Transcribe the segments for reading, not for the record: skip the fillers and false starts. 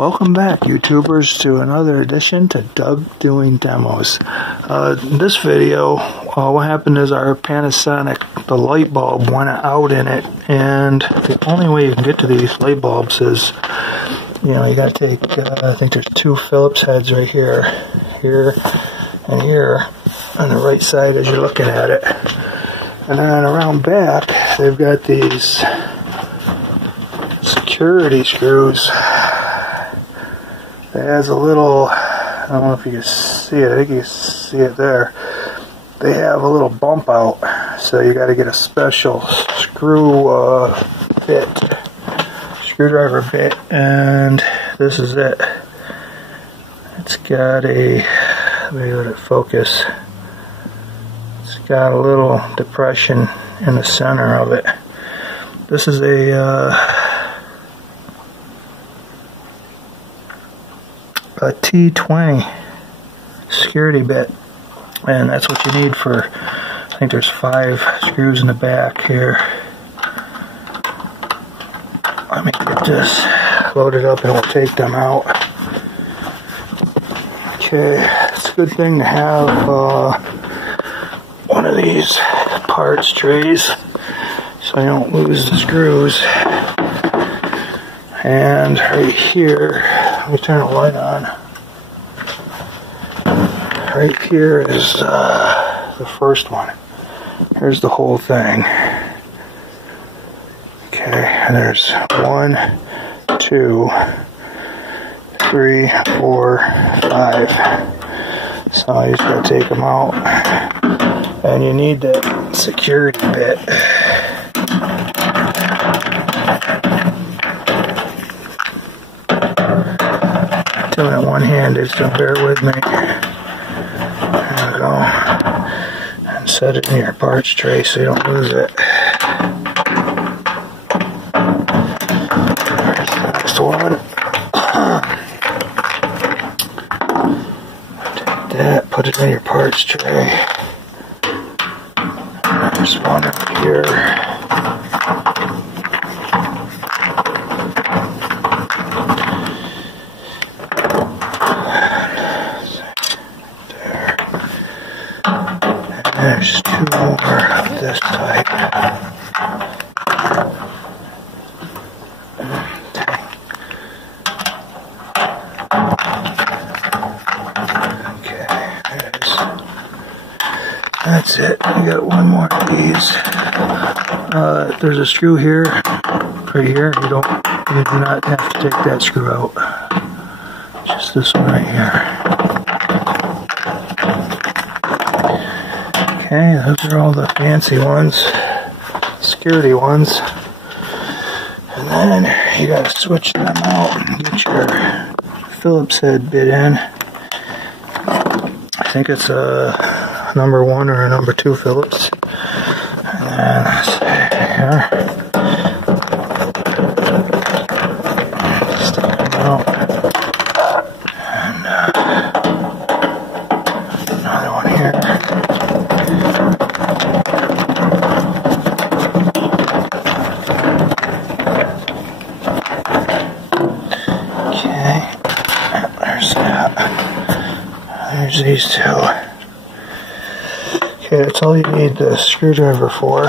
Welcome back, YouTubers, to another edition to Doug Doing Demos. In this video, what happened is our Panasonic, the light bulb went out in it, and the only way you can get to these light bulbs is, you gotta take, I think there's two Phillips heads right here, here, and here, on the right side as you're looking at it. And then around back, they've got these security screws. It has a little, I don't know if you can see it, I think you can see it there. They have a little bump out, so you got to get a special screwdriver bit, and this is it. It's got a, let me let it focus. It's got a little depression in the center of it. This is a T20 security bit, and that's what you need for, I think there's 5 screws in the back here. Let me get this loaded up and we'll take them out. Okay, it's a good thing to have one of these parts trays so you don't lose the screws. And right here, let me turn the light on. Right here is the first one. Here's the whole thing. Okay, and there's 1, 2, 3, 4, 5. So you just gotta take them out. And you need that security bit. Doing it one-handed, so bear with me. There we go. And set it in your parts tray so you don't lose it. There's the next one. Take that, put it in your parts tray. There's one up here. There's 2 more of this type. Okay, that's it. You got 1 more of these. There's a screw here, right here. You do not have to take that screw out. Just this one right here. Okay, those are all the fancy ones, security ones, and then you gotta switch them out and get your Phillips head bit in. I think it's a number 1 or a number 2 Phillips. And then let's see here, stick them out, and another one here. There's these 2. Okay, that's all you need the screwdriver for.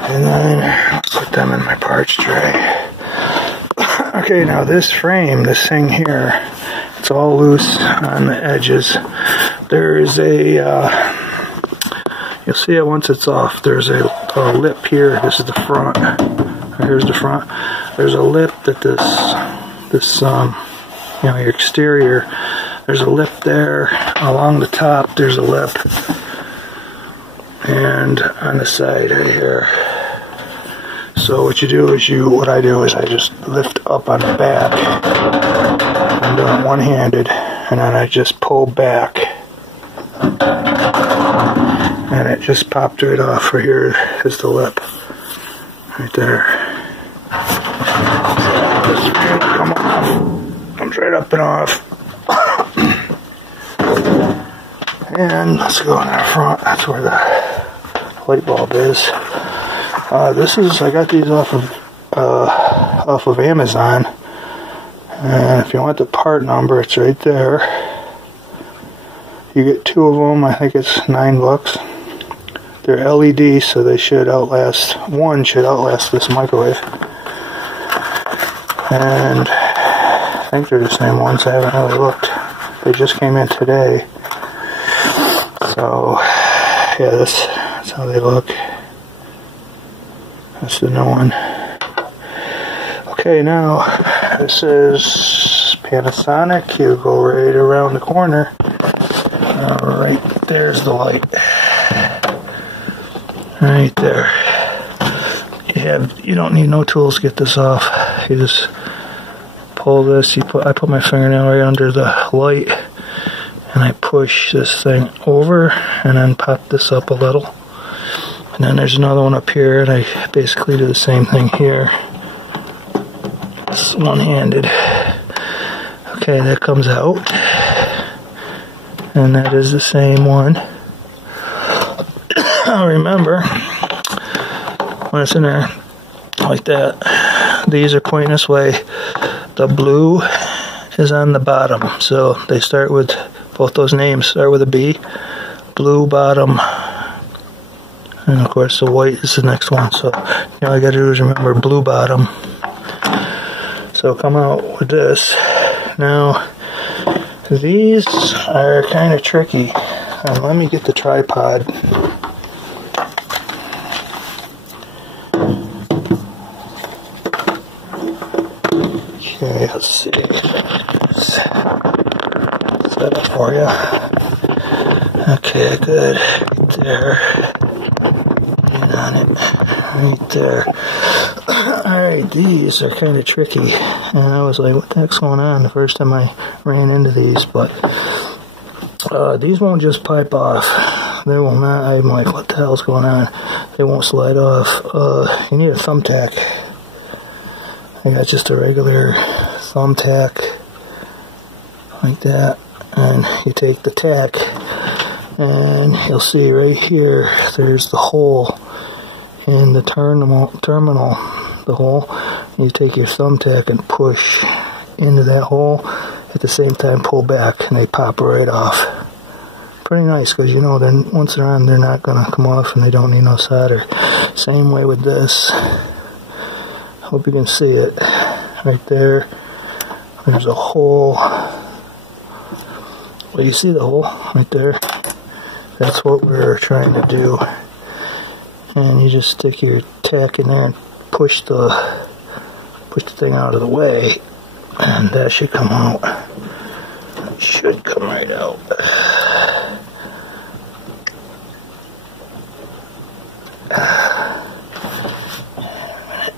And then I'll put them in my parts tray. Okay, now this frame, this thing here, it's all loose on the edges. There's a, you'll see it once it's off. There's a lip here. This is the front. Here's the front. There's a lip that this your exterior, there's a lip there. Along the top, there's a lip. And on the side right here. So what you do is what I do is I just lift up on the back. I'm doing it one-handed. And then I just pull back. And it just popped right off. Right here is the lip. Right there. Come on. Comes right up and off. And let's go in our front. That's where the light bulb is. I got these off of off of Amazon. And if you want the part number, it's right there. You get 2 of them. I think it's $9. They're LED, so they should outlast. One should outlast this microwave. And I think they're the same ones. I haven't really looked. They just came in today. So yeah, that's how they look. That's the new one. Okay, now this is Panasonic. You go right around the corner. Right there's the light. Right there. You don't need no tools to get this off. You just pull this. I put my fingernail right under the light, and I push this thing over, and then pop this up a little. And then there's another one up here, and I basically do the same thing here. It's one-handed. Okay, that comes out. And that is the same one. Remember, when it's in there like that, these are pointing this way. The blue is on the bottom. So they start with, both those names start with a B. Blue bottom. And of course the white is the next one. So all I gotta do is remember blue bottom. So come out with this. Now, these are kind of tricky. Let me get the tripod. Okay, let's see. Set up for you. Okay, good. Right there. Get on it. Right there. Alright, these are kind of tricky. And I was like, what the heck's going on the first time I ran into these, but these won't just pipe off. They will not. I'm like, what the hell's going on? They won't slide off. You need a thumbtack. I got just a regular thumbtack like that, and you take the tack, and you'll see right here there's the hole in the terminal, the hole. You take your thumbtack and push into that hole, at the same time pull back, and they pop right off. Pretty nice, because you know, then once they're on, they're not going to come off, and they don't need no solder. Same way with this. Hope you can see it. Right there, there's a hole. Well, you see the hole right there? That's what we're trying to do. And you just stick your tack in there and push the thing out of the way, and that should come out. It should come right out.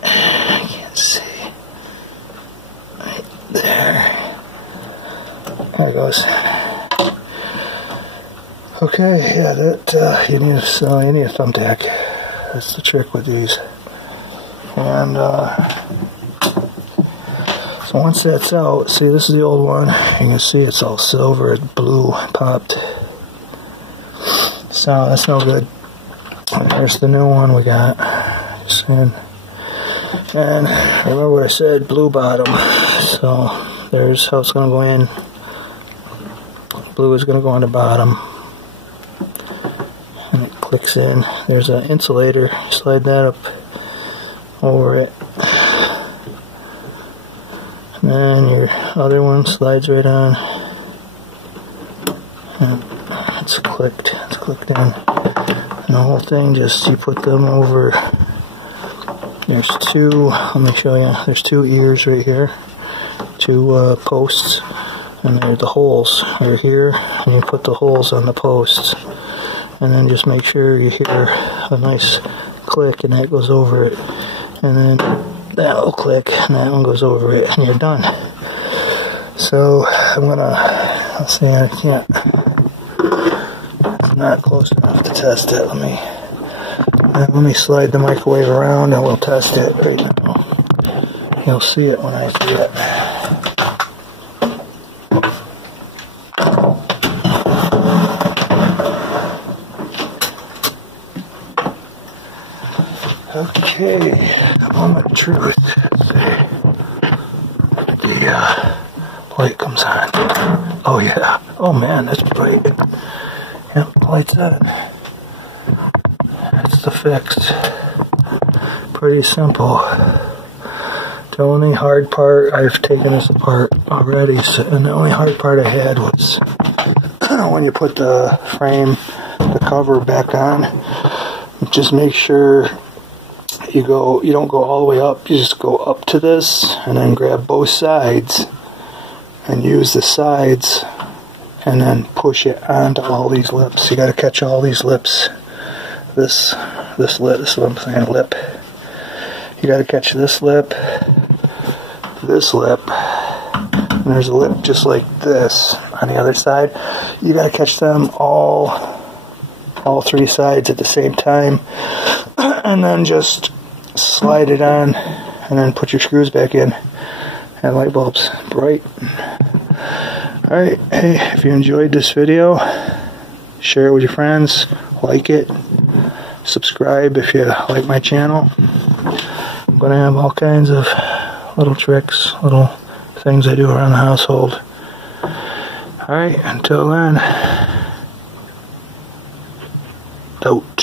I can't see. Right there. There it goes. Okay, yeah, that you need a thumbtack. That's the trick with these. And so once that's out, see, this is the old one. You can see it's all silver, it's blue, popped. So that's no good. There's the new one we got. And remember what I said, blue bottom. So there's how it's going to go in. Blue is going to go on the bottom. And it clicks in. There's an insulator. Slide that up over it. And then your other one slides right on. And it's clicked. It's clicked in. And the whole thing, just you put them over. There's two, let me show you, there's two ears right here, two posts, and there the holes are here, and you put the holes on the posts, and then just make sure you hear a nice click, and that goes over it, and then that will click, and that one goes over it, and you're done. So I'm gonna, let's see, I can't, I'm not close enough to test it. Let me slide the microwave around and we'll test it right now. You'll see it when I see it. Okay, the moment of truth. light comes on. Oh yeah. Oh man, that's bright. Yep, the light's on. That's the fix. Pretty simple. The only hard part, I've taken this apart already, and the only hard part I had was when you put the frame, the cover back on, just make sure you don't go all the way up, you just go up to this, and then grab both sides, and use the sides, and then push it onto all these lips. You gotta catch all these lips. This lip, this is what I'm saying, lip. You gotta catch this lip, and there's a lip just like this on the other side. You gotta catch them all three sides at the same time, and then just slide it on, and then put your screws back in, and light bulbs bright. Alright, hey, if you enjoyed this video, share it with your friends, like it, subscribe if you like my channel. I'm going to have all kinds of little tricks, little things I do around the household. Alright, until then, out.